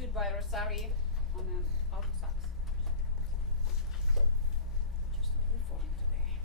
Etude by Rossari on an alto sax. Just a little form today.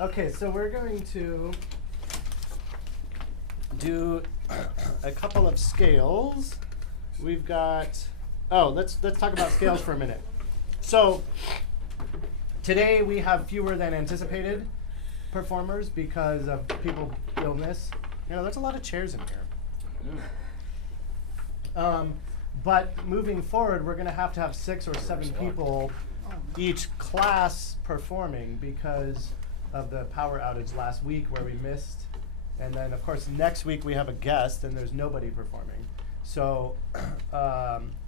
Okay, so we're going to do a couple of scales. We've got, let's talk about scales for a minute. So today we have fewer than anticipated performers because of people's illness. You know, there's a lot of chairs in here. But moving forward, we're going to have 6 or 7 people each class performing because of the power outage last week where we missed. And then, of course, next week we have a guest and there's nobody performing. So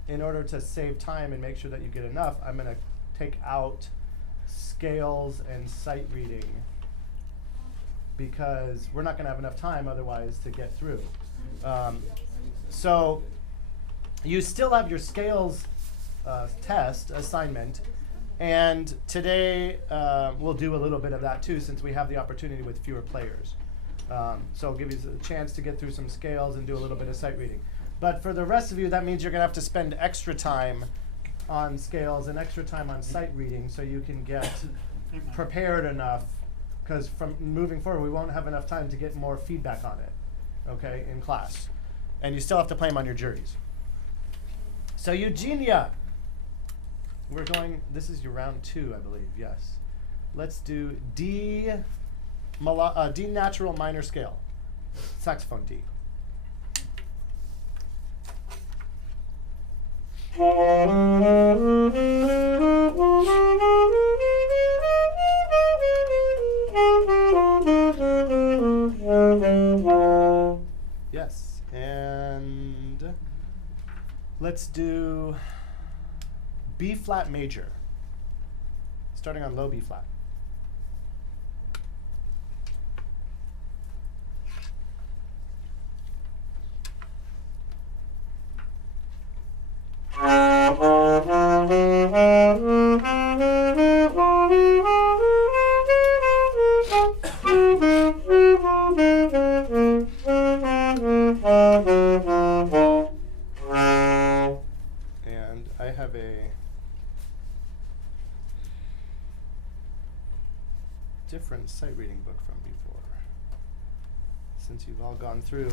in order to save time and make sure that you get enough, I'm going to take out scales and sight reading because we're not going to have enough time otherwise to get through. So you still have your scales test assignment. And today we'll do a little bit of that too since we have the opportunity with fewer players. So I'll give you a chance to get through some scales and do a little bit of sight reading. But for the rest of you, that means you're going to have to spend extra time on scales and extra time on sight reading so you can get prepared enough, because from moving forward, we won't have enough time to get more feedback on it, okay, in class. And you still have to play them on your juries. So Eugenia, we're going, this is your round 2, I believe, yes. Let's do D natural minor scale, saxophone D. Yes, and let's do B flat major, starting on low B flat. And I have a different sight reading book from before, since you've all gone through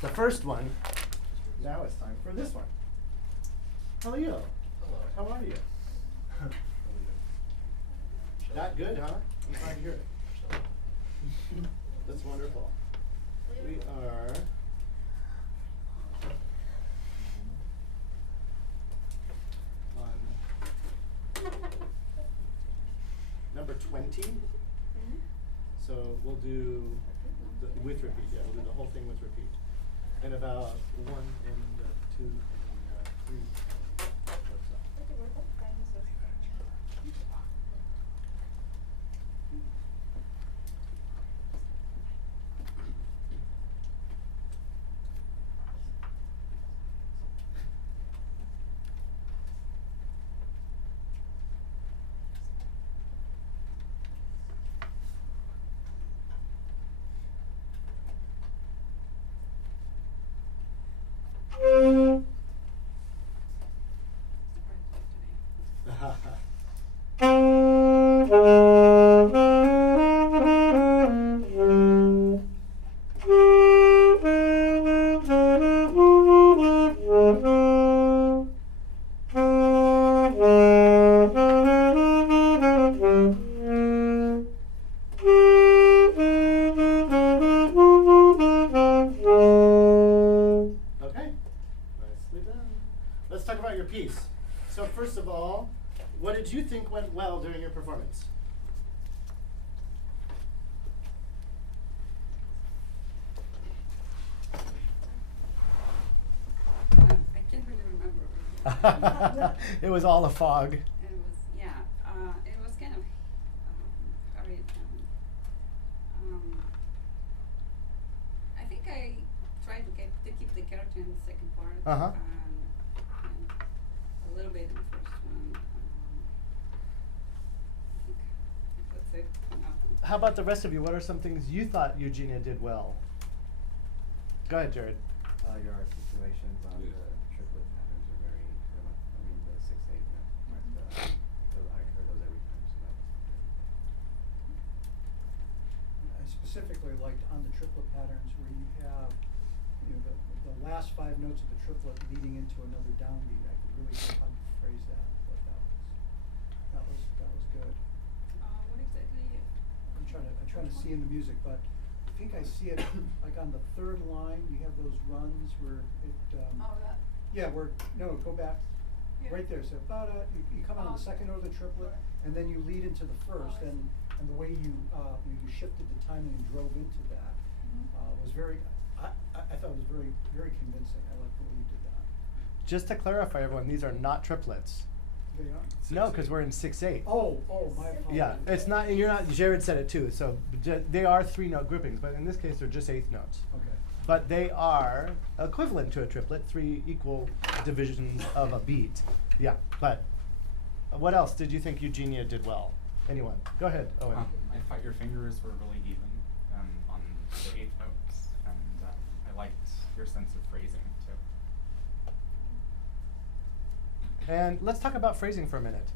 the first one. Now it's time for this one. How are you? Hello. How are you? Not good, huh? I'm glad to hear it. That's wonderful. We are on number 20. So we'll do with repeat. Yeah, we'll do the whole thing with repeat. And about 1 and 2 and 3. Works out. Okay, nicely done. Let's talk about your piece. So first of all, what did you think went well during your performance? I can't really remember. It was all a fog. It was, yeah, it was kind of hurried. I think I tried to keep the character in the second part. Uh-huh. And a little bit in the first one. I think that's it for now. How about the rest of you? What are some things you thought Eugenia did well? Go ahead, Jared. Your articulations on the triplet patterns are very, I mean, the 6/8 parts, I heard those every time, so that was great. I specifically liked on the triplet patterns where you have, the last 5 notes of the triplet leading into another downbeat. I could really hear how you phrase that. I thought that was good. What exactly? I'm trying to see in the music, but I think I see it like on the 3rd line. You have those runs where it. That. Yeah, go back. Yeah. Right there. So you come on the second note of the triplet, and then you lead into the first, I and the way you shifted the timing and drove into that was very. I thought it was very, very convincing. I like the way you did that. Just to clarify, everyone, these are not triplets. They are? No, because we're in 6/8. Oh, my apologies. Yeah, it's not. You're not. Jared said it too. So they are 3-note groupings, but in this case, they're just 1/8 notes. Okay. But they are equivalent to a triplet, 3 equal divisions of a beat. Yeah, but what else did you think Eugenia did well? Anyone? Go ahead, Owen. I thought your fingers were really even on the 8th notes, and I liked your sense of phrasing too. And let's talk about phrasing for a minute.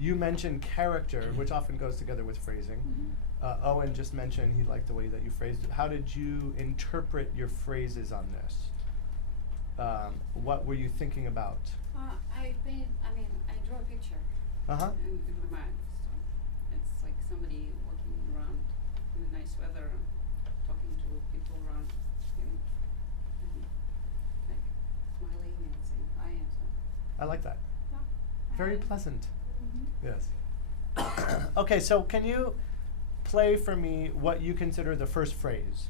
You mentioned character, which often goes together with phrasing. Owen just mentioned he liked the way that you phrased it. How did you interpret your phrases on this? What were you thinking about? I drew a picture Uh-huh. in my mind. So it's like somebody walking around in the nice weather, talking to people around him, and like smiling and saying hi and so on. I like that. Yeah. Very And- pleasant. Mhm. Yes. Okay, so can you play for me what you consider the first phrase?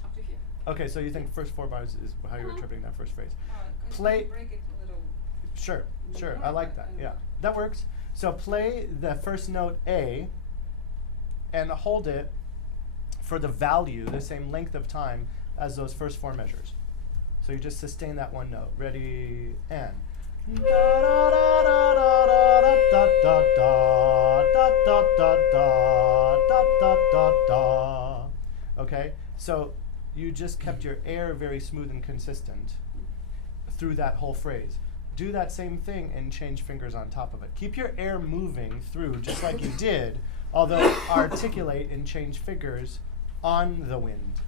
Up to here. Okay, so you think first 4 bars is how you're interpreting that first phrase. 'Cause Play- you break it a little. Sure, sure, I more, like but, that, yeah. That works. So play the first note A and hold it for the value, the same length of time as those first 4 measures. So you just sustain that one note. Ready, and. Da da da da da da da da da da da da da da da. Okay, so you just kept your air very smooth and consistent through that whole phrase. Do that same thing and change fingers on top of it. Keep your air moving through just like you did, although articulate and change fingers on the wind.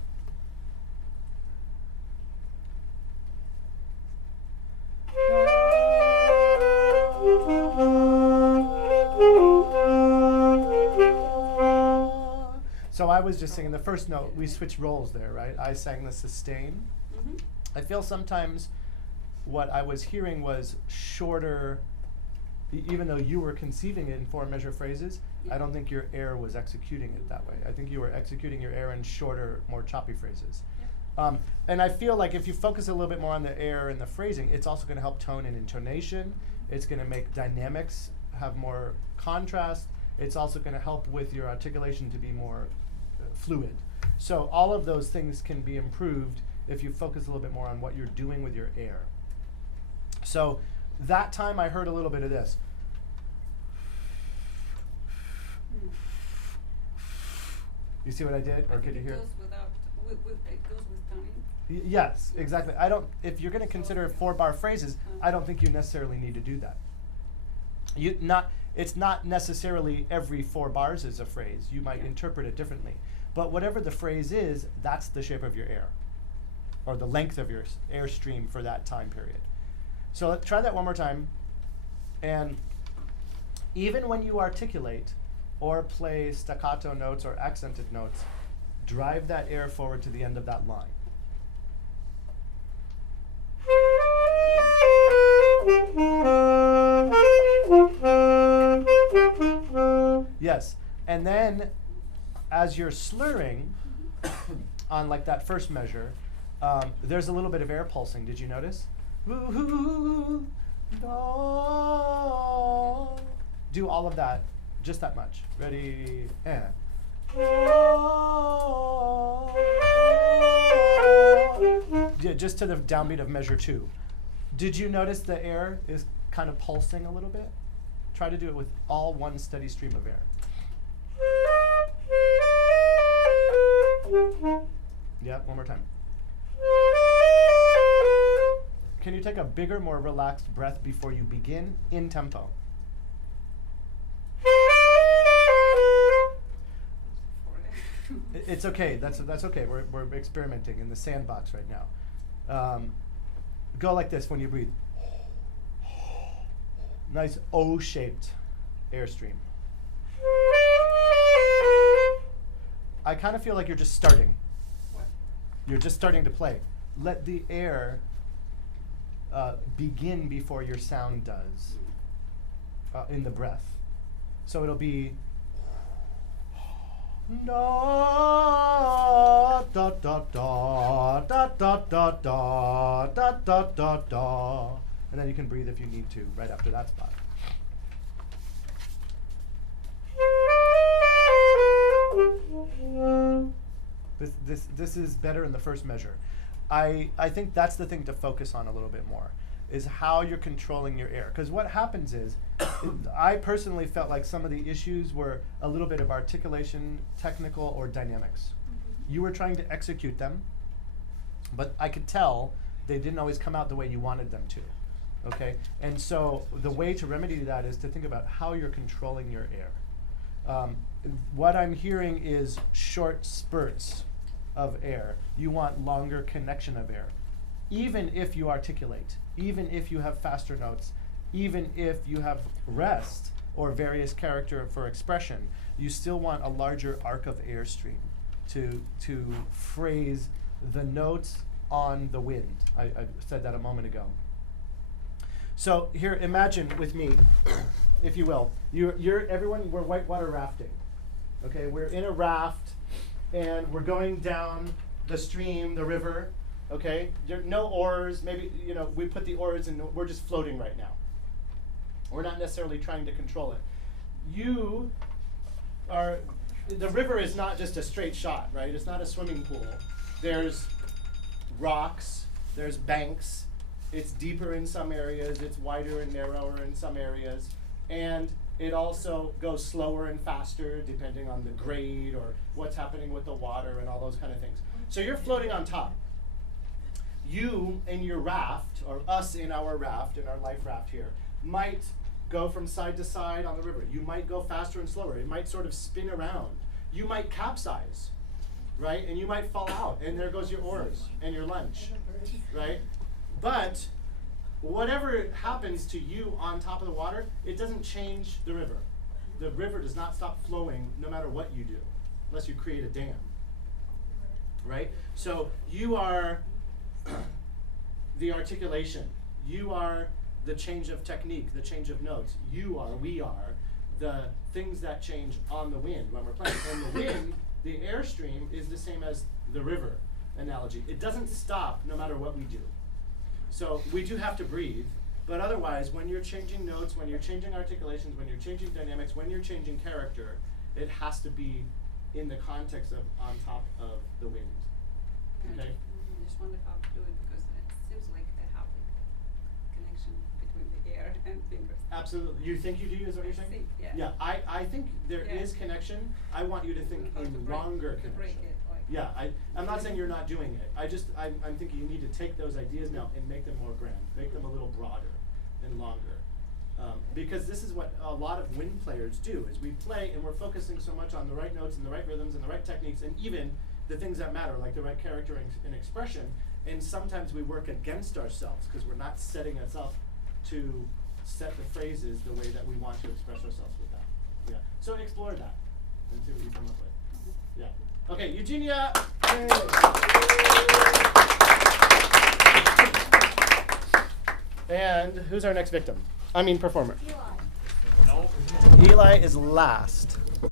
So I was just singing the first note. We switched roles there, right? I sang the sustain. Mm-hmm. I feel sometimes what I was hearing was shorter, even though you were conceiving it in 4-measure phrases, I don't think your air was executing it that way. I think you were executing your air in shorter, more choppy phrases. And I feel like if you focus a little bit more on the air and the phrasing, it's also going to help tone and intonation. It's going to make dynamics have more contrast. It's also going to help with your articulation to be more fluid. So all of those things can be improved if you focus a little bit more on what you're doing with your air. So that time I heard a little bit of this. You see what I did, or could you hear? It goes without, it goes with timing. Yes, exactly. If you're going to consider 4-bar phrases, I don't think you necessarily need to do that. It's not necessarily every 4 bars is a phrase. You might interpret it differently. But whatever the phrase is, that's the shape of your air, or the length of your air stream for that time period. So let's try that one more time. And even when you articulate or play staccato notes or accented notes, drive that air forward to the end of that line. Yes, and then as you're slurring on like that first measure, there's a little bit of air pulsing. Did you notice? Do all of that, just that much. Ready, and. Yeah, just to the downbeat of measure 2. Did you notice the air is kind of pulsing a little bit? Try to do it with all one steady stream of air. Yeah, one more time. Can you take a bigger, more relaxed breath before you begin in tempo? It's okay. That's okay. We're experimenting in the sandbox right now. Go like this when you breathe. Nice O-shaped airstream. I kind of feel like you're just starting. What? You're just starting to play. Let the air begin before your sound does in the breath. So it'll be da da da da da da da da da da da da, and then you can breathe if you need to right after that spot. This is better in the first measure. I think that's the thing to focus on a little bit more, is how you're controlling your air. Because what happens is, I personally felt like some of the issues were a little bit of articulation, technical, or dynamics. You were trying to execute them, but I could tell they didn't always come out the way you wanted them to. Okay? And so the way to remedy that is to think about how you're controlling your air. What I'm hearing is short spurts of air. You want longer connection of air. Even if you articulate, even if you have faster notes, even if you have rest or various character for expression, you still want a larger arc of airstream to phrase the notes on the wind. I said that a moment ago. So here, imagine with me, if you will, everyone, we're whitewater rafting. Okay, we're in a raft and we're going down the stream, the river. Okay, there are no oars. Maybe, we put the oars and we're just floating right now. We're not necessarily trying to control it. The river is not just a straight shot, right? It's not a swimming pool. There's rocks, there's banks. It's deeper in some areas, it's wider and narrower in some areas. And It also goes slower and faster depending on the grade or what's happening with the water and all those kind of things. So you're floating on top. You in your raft, or us in our raft, in our life raft here, might go from side to side on the river. You might go faster and slower. It might sort of spin around. You might capsize, right? And you might fall out, and there goes your oars and your lunch, right? But whatever happens to you on top of the water, it doesn't change the river. The river does not stop flowing no matter what you do, unless you create a dam, right? So you are the articulation. You are the change of technique, the change of notes. We are the things that change on the wind when we're playing. And the wind, the airstream, is the same as the river analogy. It doesn't stop no matter what we do. So we do have to breathe, but otherwise, when you're changing notes, when you're changing articulations, when you're changing dynamics, when you're changing character, it has to be in the context of on top of the wind. Okay? I just wonder how to do it because it seems like I have like connection between the air and fingers. Absolutely. You think you do, is what you're saying? I think, yeah. Yeah, I think there is connection. I want you to think How to in break- longer to connection. break it, like. Yeah, I'm not saying you're not doing it. I'm thinking you need to take those ideas now and make them more grand, make them a little broader and longer. Because this is what a lot of wind players do, is we play and we're focusing so much on the right notes and the right rhythms and the right techniques and even the things that matter, like the right character and expression, and sometimes we work against ourselves because we're not setting us up to set the phrases the way that we want to express ourselves with that. Yeah. So explore that and see what you come up with. Yeah. Okay, Eugenia. And who's our next victim? I mean performer. Eli. Eli is last.